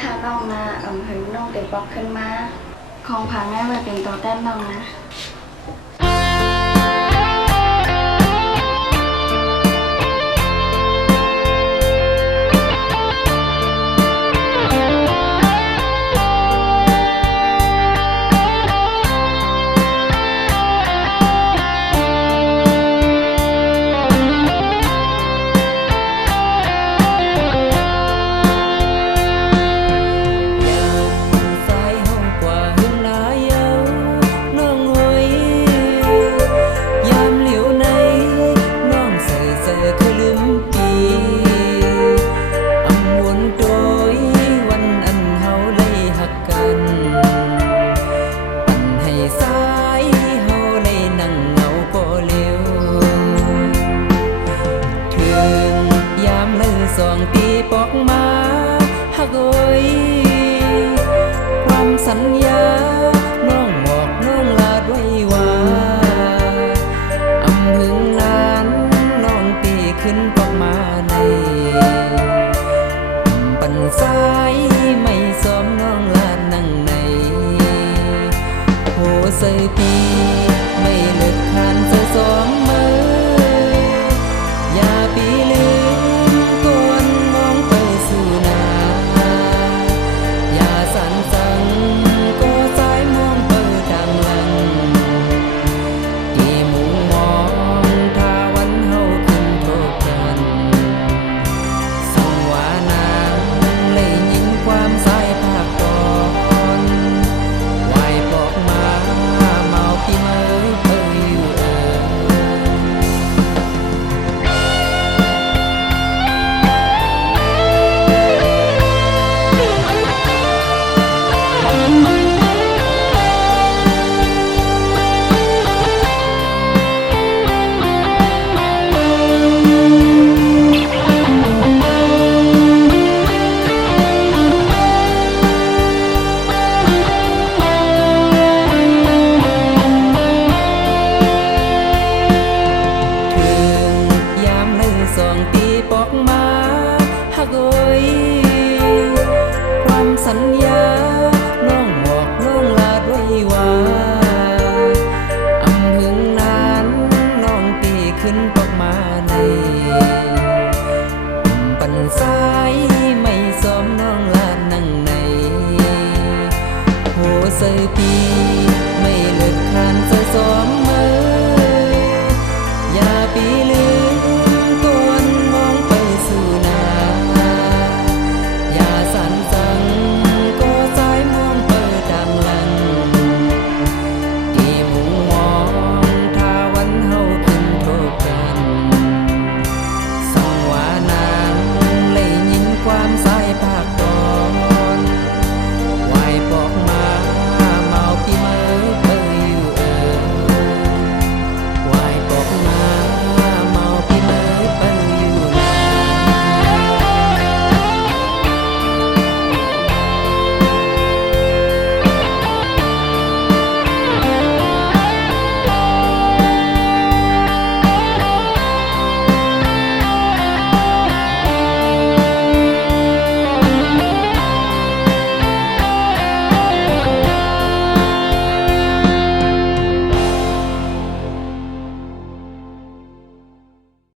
ทาน้องนะหึงน้องเต็มปอกขึ้นมาของผางแม่ไว้เป็นตัวแต้มน้องนะสองปีปอกมาหักโอยความสัญญาน้องบอกน้องลาด้วยว่าอำหึงนานน้องตีขึ้นปอกมาในปันสายไม่สมน้องลานั่งในโหเสยปีไม่เลิกคานเสยสองมืออย่าปีลืมสองปีปอกมาหักโอยความสัญญาน้องบอกน้องลาด้วยว่าอำหึงนานน้องตีขึ้นปอกมาในปันสายไม่สมน้องลานั่งในโหเสยปีไม่เลิกคาน